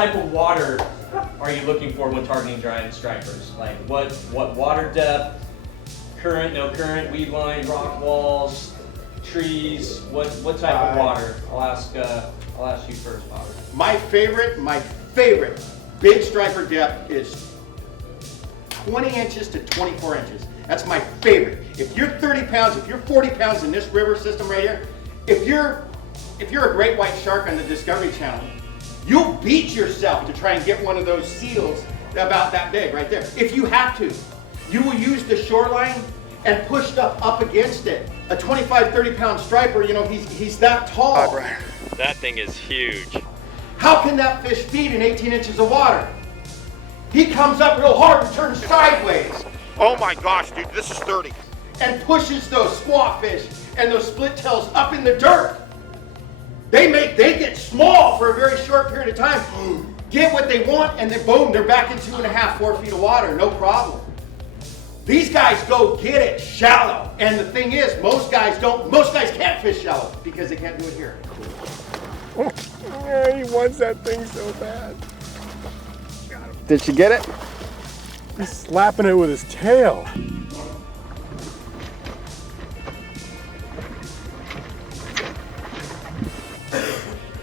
type of water are you looking for when targeting giant stripers? Like what water depth, current, no current, weed line, rock walls, trees, what type of water? I'll ask you first, Bob. My favorite big striper depth is 20 inches to 24 inches. That's my favorite. If you're 30 pounds, if you're 40 pounds in this river system right here, if you're a great white shark on the Discovery Channel, you'll beat yourself to try and get one of those seals about that big right there. If you have to, you will use the shoreline and push stuff up against it. A 25, 30 pound striper, you know, he's that tall. That thing is huge. How can that fish feed in 18 inches of water? He comes up real hard and turns sideways. Oh my gosh, dude, this is 30. And pushes those squaw fish and those split tails up in the dirt. They get small for a very short period of time, get what they want, and then boom, they're back in 2.5, 4 feet of water, no problem. These guys go get it shallow. And the thing is, most guys can't fish shallow because they can't do it here. Yeah, he wants that thing so bad. Did she get it? He's slapping it with his tail.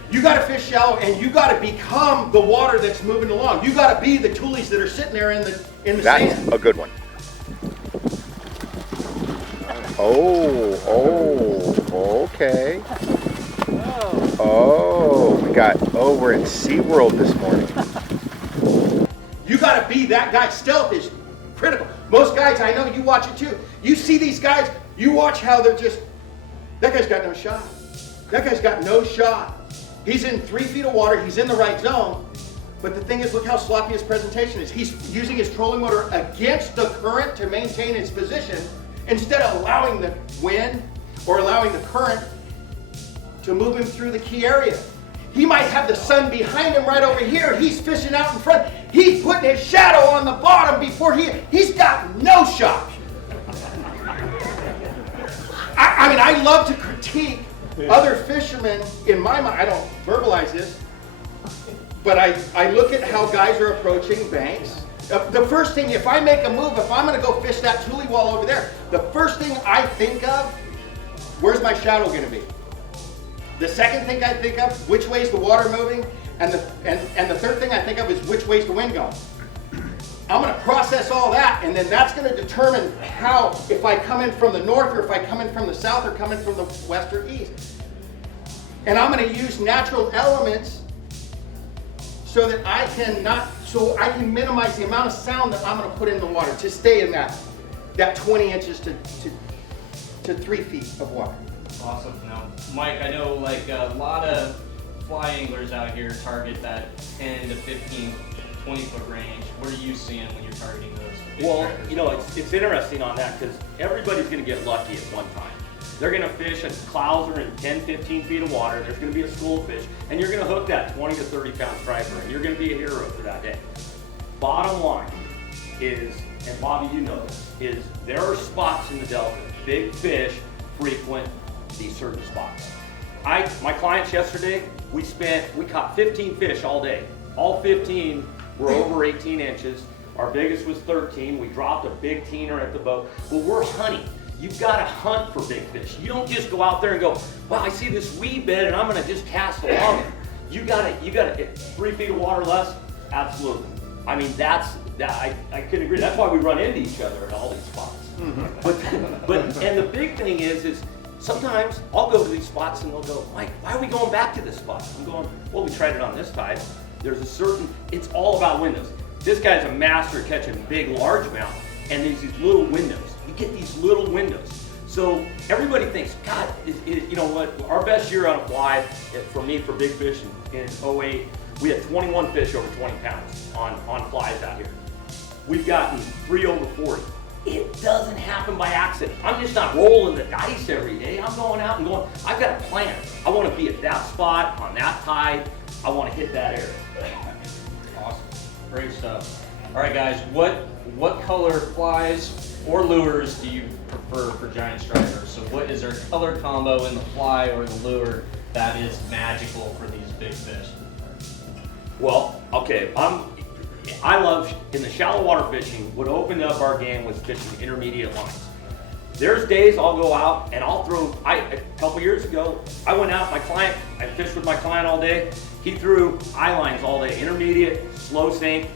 You got to fish shallow, and you got to become the water that's moving along. You got to be the toolies that are sitting there in the sand. That's a good one. Oh, okay. We're in SeaWorld this morning. You got to be that guy. Stealth is critical. Most guys, I know you watch it too. You see these guys, you watch how they're just, that guy's got no shot. That guy's got no shot. He's in 3 feet of water, he's in the right zone, but the thing is, look how sloppy his presentation is. He's using his trolling motor against the current to maintain his position instead of allowing the wind or allowing the current to move him through the key area. He might have the sun behind him right over here. He's fishing out in front. He's putting his shadow on the bottom before he's got no shot. I mean, I love to critique other fishermen in my mind. I don't verbalize this, but I look at how guys are approaching banks. The first thing, if I make a move, if I'm gonna go fish that tule wall over there, the first thing I think of, where's my shadow gonna be? The second thing I think of, which way is the water moving? And the third thing I think of is which way is the wind going? I'm gonna process all that, and then that's gonna determine how, if I come in from the north or if I come in from the south or come in from the west or east. And I'm gonna use natural elements so that I can minimize the amount of sound that I'm gonna put in the water to stay in that 20 inches to 3 feet of water. Awesome. Now, Mike, I know like a lot of fly anglers out here target that 10 to 15, 20 foot range. What are you seeing when you're targeting those? Well, you know, it's interesting on that because everybody's going to get lucky at one time. They're going to fish and clouds are in 10, 15 feet of water. There's going to be a school fish, and you're going to hook that 20 to 30 pound striper, and you're going to be a hero for that day. Bottom line is, and Bobby, you know this, is there are spots in the Delta, big fish frequent these certain spots. My clients yesterday, we caught 15 fish all day. All 15 were over 18 inches. Our biggest was 13. We dropped a big teener at the boat. But we're hunting. You've got to hunt for big fish. You don't just go out there and go, well, I see this weed bed and I'm gonna just cast along it. You gotta 3 feet of water less? Absolutely. I mean, I couldn't agree. That's why we run into each other at all these spots. Mm-hmm. And the big thing is sometimes I'll go to these spots and they'll go, Mike, why are we going back to this spot? I'm going, well, we tried it on this tide. It's all about windows. This guy's a master at catching big largemouth, and there's these little windows. You get these little windows. So everybody thinks, God, you know what, our best year on a fly, for me, for big fish in 08, we had 21 fish over 20 pounds on flies out here. We've gotten 3 over 40. It doesn't happen by accident. I'm just not rolling the dice every day. I'm going out and going, I've got a plan. I want to be at that spot, on that tide. I want to hit that area. Awesome. Great stuff. All right, guys, what color flies or lures do you prefer for giant stripers? So what is there a color combo in the fly or the lure that is magical for these big fish? Well, okay, I love, in the shallow water fishing, what opened up our game was fishing intermediate lines. There's days I'll go out and I'll throw, a couple years ago, I went out, I fished with my client all day. He threw eye lines all day, intermediate, slow sink,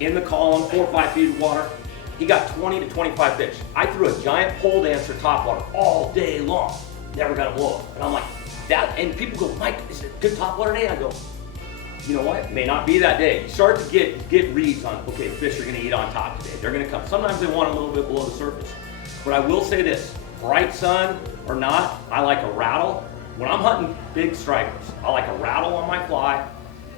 in the column, 4 or 5 feet of water. He got 20 to 25 fish. I threw a giant pole dancer topwater all day long. Never got a blow up. And I'm like, that, and people go, Mike, is it a good topwater day? I go, you know what? It may not be that day. You start to get reads on, okay, fish are gonna eat on top today. They're gonna come. Sometimes they want a little bit below the surface. But I will say this, bright sun or not, I like a rattle. When I'm hunting big stripers, I like a rattle on my fly,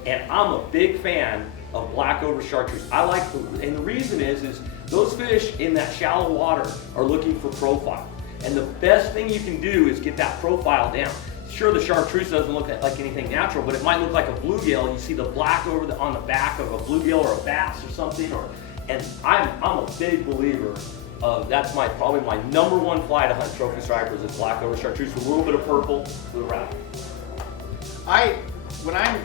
and I'm a big fan of black over chartreuse. I like, and the reason is those fish in that shallow water are looking for profile. And the best thing you can do is get that profile down. Sure, the chartreuse doesn't look like anything natural, but it might look like a bluegill. You see the black on the back of a bluegill or a bass or something. And I'm a big believer of, that's probably my number one fly to hunt trophy stripers is black over chartreuse with a little bit of purple with a rattle. When I'm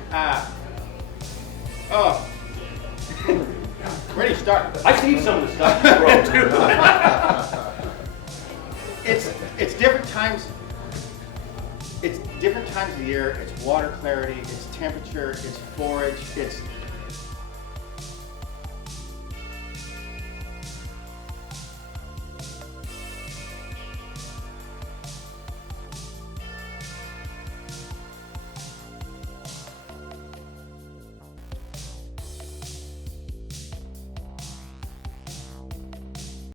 ready to start. I see some of the stuff you wrote too. It's different times. It's different times of the year. It's water clarity. It's temperature. It's forage. It's